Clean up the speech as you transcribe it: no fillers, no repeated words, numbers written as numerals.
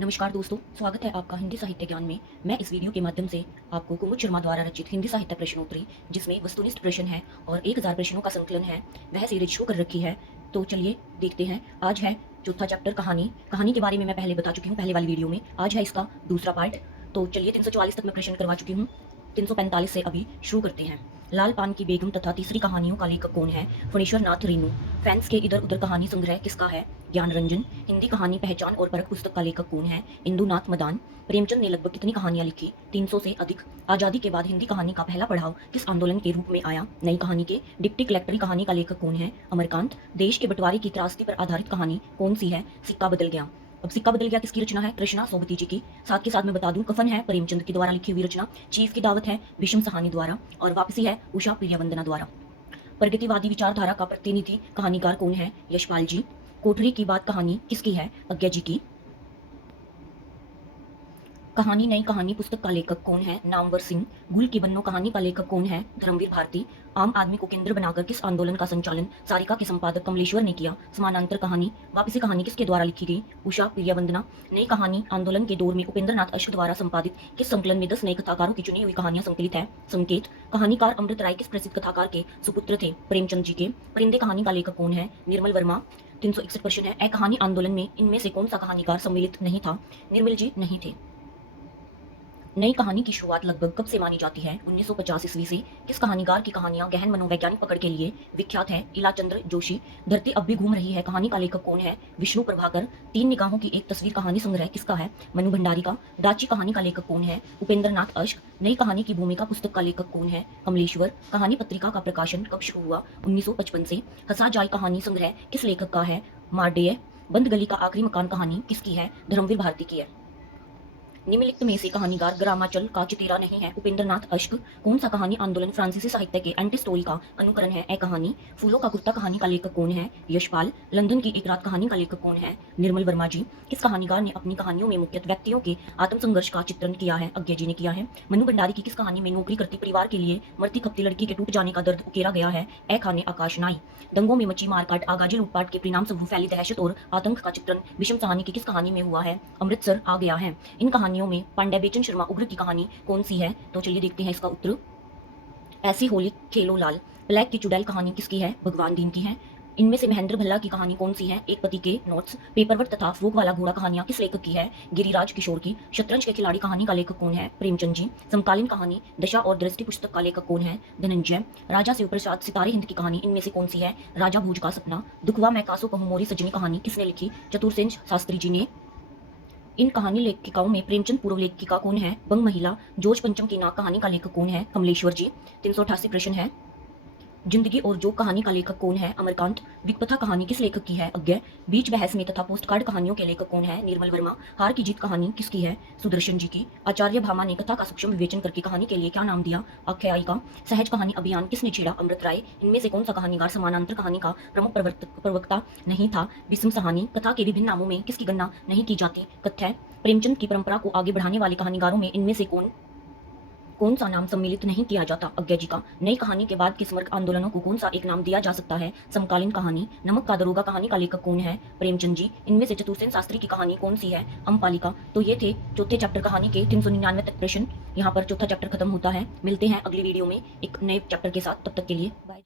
नमस्कार दोस्तों, स्वागत है आपका हिंदी साहित्य ज्ञान में। मैं इस वीडियो के माध्यम से आपको कुमुद शर्मा द्वारा रचित हिंदी साहित्य प्रश्नोत्तरी, जिसमें वस्तुनिष्ठ प्रश्न है और 1000 प्रश्नों का संकलन है, वह सीरीज शुरू कर रखी है। तो चलिए देखते हैं। आज है चौथा चैप्टर कहानी। कहानी के बारे में मैं पहले बता चुकी हूँ पहले वाली वीडियो में। आज है इसका दूसरा पार्ट। तो चलिए 344 तक मैं प्रश्न करवा चुकी हूँ। 345 से अभी शुरू करते हैं। लाल पान की बेगम तथा तीसरी कहानियों का लेखक कौन है? फणीश्वर नाथ रेणु। फैंस के इधर उधर कहानी संग्रह किसका है? ज्ञान रंजन। हिंदी कहानी पहचान और परख पुस्तक का लेखक कौन है? इंदुनाथ मदान। प्रेमचंद ने लगभग कितनी कहानियां लिखी? 300 से अधिक। आजादी के बाद हिंदी कहानी का पहला पड़ाव किस आंदोलन के रूप में आया? नई कहानी के। डिप्टी कलेक्टरी कहानी का लेखक कौन है? अमरकांत। देश के बंटवारे की त्रासदी पर आधारित कहानी कौन सी है? सिक्का बदल गया। अब सिक्का बदल गया किसकी रचना है? कृष्णा सोबती जी की। साथ के साथ मैं बता दूं, कफन है प्रेमचंद के द्वारा लिखी हुई रचना। चीफ की दावत है भीष्म सहानी द्वारा। और वापसी है उषा प्रियवंदना द्वारा। प्रगतिवादी विचारधारा का प्रतिनिधि कहानीकार कौन है? यशपाल जी। कोठरी की बात कहानी किसकी है? अज्ञा जी की। कहानी नई कहानी पुस्तक का लेखक कौन है? नामवर सिंह। गुल की बन्नो कहानी का लेखक कौन है? धर्मवीर भारती। आम आदमी को केंद्र बनाकर किस आंदोलन का संचालन सारिका के संपादक कमलेश्वर ने किया? समानांतर कहानी। वापसी कहानी किसके द्वारा लिखी गई? उषा प्रियवंदना। नई कहानी आंदोलन के दौर में उपेंद्र नाथ अश्क द्वारा संपादित किस संकलन में 10 नए कथाकारों की चुनी हुई कहानियां संकलित है? संकेत। कहानीकार अमृत राय किस प्रसिद्ध कथाकार के सुपुत्र थे? प्रेमचंद जी के। परिंदे कहानी का लेखक कौन है? निर्मल वर्मा। 361 प्रश्न है। ए कहानी आंदोलन में इनमें से कौन सा कहानीकार सम्मिलित नहीं था? निर्मल जी नहीं थे। नई कहानी की शुरुआत लगभग कब से मानी जाती है? 1950 ईस्वी से। किस कहानीकार की कहानियां गहन मनोवैज्ञानिक पकड़ के लिए विख्यात है? इलाचंद्र जोशी। धरती अब भी घूम रही है कहानी का लेखक कौन है? विष्णु प्रभाकर। तीन निगाहों की एक तस्वीर कहानी संग्रह किसका है? मनु भंडारी का। डाची कहानी का लेखक कौन है? उपेंद्र नाथ अश्क। नई कहानी की भूमिका पुस्तक का लेखक कौन है? कमलेश्वर। कहानी पत्रिका का प्रकाशन कब शुरू हुआ? 1955 से। हंसा जाए कहानी संग्रह किस लेखक का है? मार्डेय। बंद गली का आखिरी मकान कहानी किसकी है? धर्मवीर भारती की है। निम्नलिखित में से कहानीकार ग्रामाचल का चितेरा नहीं है? उपेंद्र नाथ अश्क। कौन सा कहानी आंदोलन फ्रांसीसी साहित्य के एंटी स्टोरी का अनुकरण है? ए कहानी। फूलों का कुर्ता कहानी का लेखक कौन है? यशपाल। लंदन की एक रात कहानी का लेखक कौन है? निर्मल वर्मा जी। किस कहानीकार ने अपनी कहानियों में मुख्यतः व्यक्तियों के आत्मसंघर्ष का चित्रण किया है? अज्ञा जी ने किया है। मनु भंडारी की किस कहानी में नौकरी करती परिवार के लिए मरती खपती लड़की के टूट जाने का दर्द उकेरा गया है? ए खाने आकाश नाई। दंगों में मची मारकाट आगाजी लूटपाट के परिणाम स्वरूप फैली दहशत और आतंक का चित्रण विषम सहानी की किस कहानी में हुआ है? अमृतसर आ गया है। इन कहानियों में पांडे बेचन शर्मा उग्र की कहानी कौन सी है? तो चलिए देखते हैं इसका उत्तर। ऐसी होली खेलो लाल। ब्लैक की चुड़ैल कहानी किसकी है? भगवान दीन की है। इनमें से महेंद्र भल्ला की कहानी कौन सी है? एक पति के नोट्स। पेपरवर्क तथा फ्रूक वाला घोड़ा कहानियां किस लेखक की है? गिरिराज किशोर की। शतरंज के खिलाड़ी कहानी का लेखक कौन है? प्रेमचंद जी। समकालीन कहानी दशा और दृष्टि पुस्तक का लेखक कौन है? धनंजय। राजा शिवप्रसाद सितारे हिंद की कहानी इनमें से कौन सी है? राजा भोज का सपना। दुखवा मैं कासो कहूं मोरी सजनी कहानी किसने लिखी? चतुरसेन शास्त्री जी ने। इन कहानी लेखिकाओं में प्रेमचंद पूर्व लेखिका कौन है? बंग महिला। जोज पंचम की नाक कहानी का लेखक कौन है? कमलेश्वर जी। 388 प्रश्न है। जिंदगी और जोग कहानी का लेखक कौन है? अमरकांत। विकपथा कहानी किस लेखक की है? अज्ञे। बीच बहस में तथा पोस्टकार्ड कहानियों के लेखक कौन है? निर्मल वर्मा। हार की जीत कहानी किसकी है? सुदर्शन जी की। आचार्य भामा ने कथा का सूक्ष्म विवेचन करके कहानी के लिए क्या नाम दिया? आख्यायिका। सहज कहानी अभियान किसने छेड़ा? अमृत राय। इनमें से कौन सा कहानीकार समानांतर कहानी का प्रमुख प्रवक्ता नहीं था? विषम सहानी। कथा के विभिन्न नामों में किसकी गणना नहीं की जाती? कथ्य। प्रेमचंद की परंपरा को आगे बढ़ाने वाले कहानीकारों में इनमें से कौन सा नाम सम्मिलित नहीं किया जाता? अज्ञा जी का। नई कहानी के बाद किस वर्ग आंदोलनों को कौन सा एक नाम दिया जा सकता है? समकालीन कहानी। नमक का दरोगा कहानी का लेखक कौन है? प्रेमचंद जी। इनमें से चतुर्सेन शास्त्री की कहानी कौन सी है? अम्पालिका। तो ये थे चौथे चैप्टर कहानी के 399 तक प्रश्न। यहाँ पर चौथा चैप्टर खत्म होता है। मिलते हैं अगली वीडियो में एक नए चैप्टर के साथ। तब तक के लिए बाय।